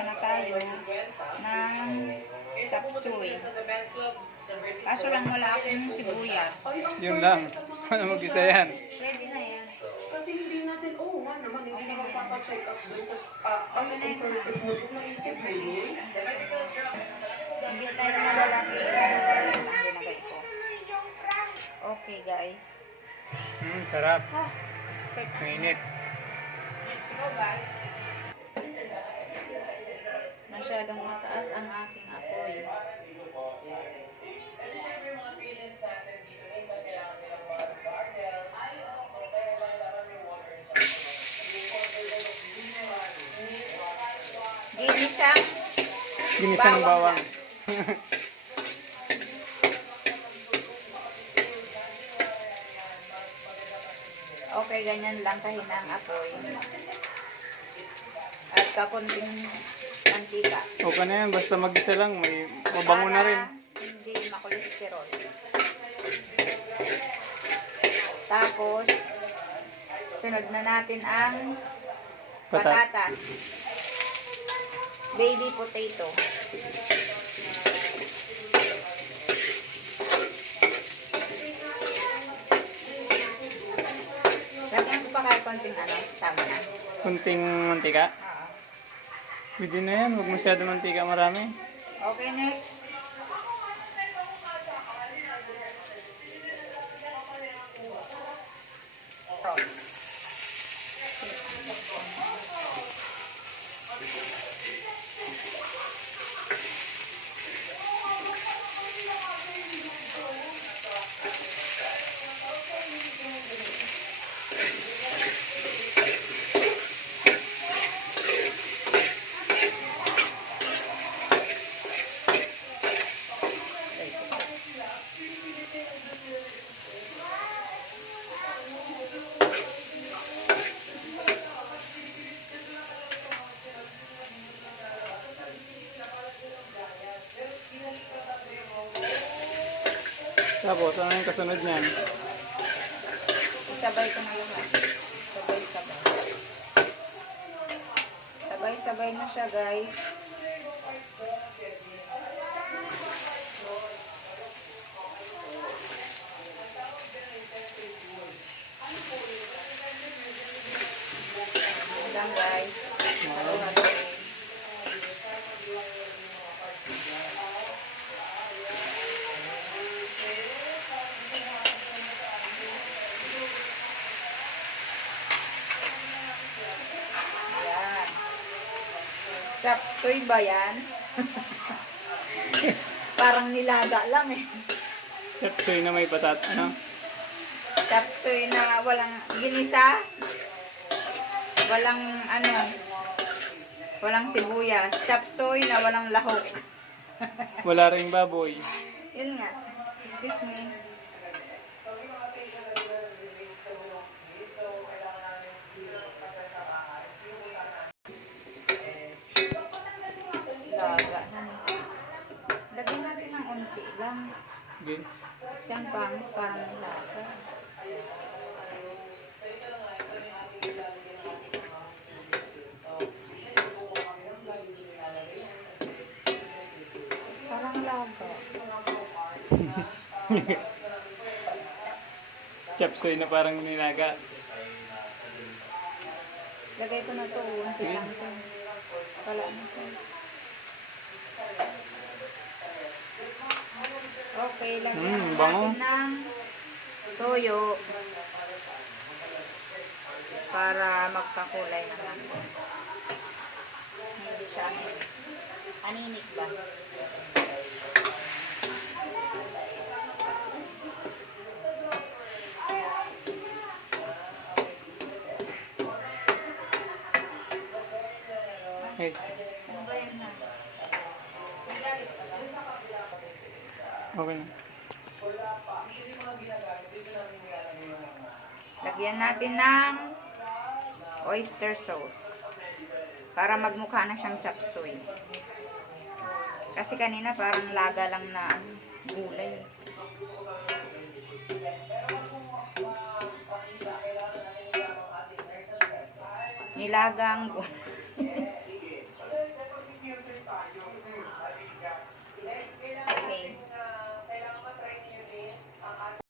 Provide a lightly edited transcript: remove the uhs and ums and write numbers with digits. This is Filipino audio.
mag-umpisa na tayo ng chapsuy. Kaso lang wala akong sibuyas. Yun lang. Ano mag-isa yan? Pwede na yan. Kasi hindi natin, oo nga naman, hindi na magpapacheck up doon. Tapos, Okay na yun, person mo, kung naisip mo yun. Imbis tayo na lalaki, yan ang ginagay ko. Okay guys. Sarap. Perfect. Mainit. Go guys. Masyadong mataas ang aking apoy. Ginisang Ginisang bawang. Okay, ganyan lang kahina ang apoy. At kakunting mantika. Okay na yan. Basta mag-isa lang. May mabango na rin. Para hindi makolesterol. Tapos, sunod na natin ang patatas. Baby potato. Lagyan ko pa kahit konting tama na. Kunting mantika. Oo. Pwede na yan. Huwag masyado mantika marami. Okay, next. Tapos, ano yung kasunod niyan? Sabay ko na lahat. Sabay-sabay. Sabay-sabay na siya, guys. Lang, guys. Ayan. Chapsuy ba yan? Parang nilaga lang eh. Chapsuy na may patat. Ano? Chapsuy na walang ginisa. Walang walang sibuyas. Chapsuy na walang lahok. Wala ring baboy. Yun nga. Excuse me. Laga. Lagyan natin ng unti lang. Okay. Siyang parang laga. Parang laga. Chapsuy na parang nilaga. Lagay ko na to. Unti lang to. Wala na to. Okay, lagyan bango. natin ng toyo para magkakulay naman. Hindi siya aninik ba? Okay. Ano ba yan, ha? Okay na. Lagyan natin ng oyster sauce para magmukha na siyang chapsuy. Kasi kanina parang laga lang na gulay. Nilagang gulay.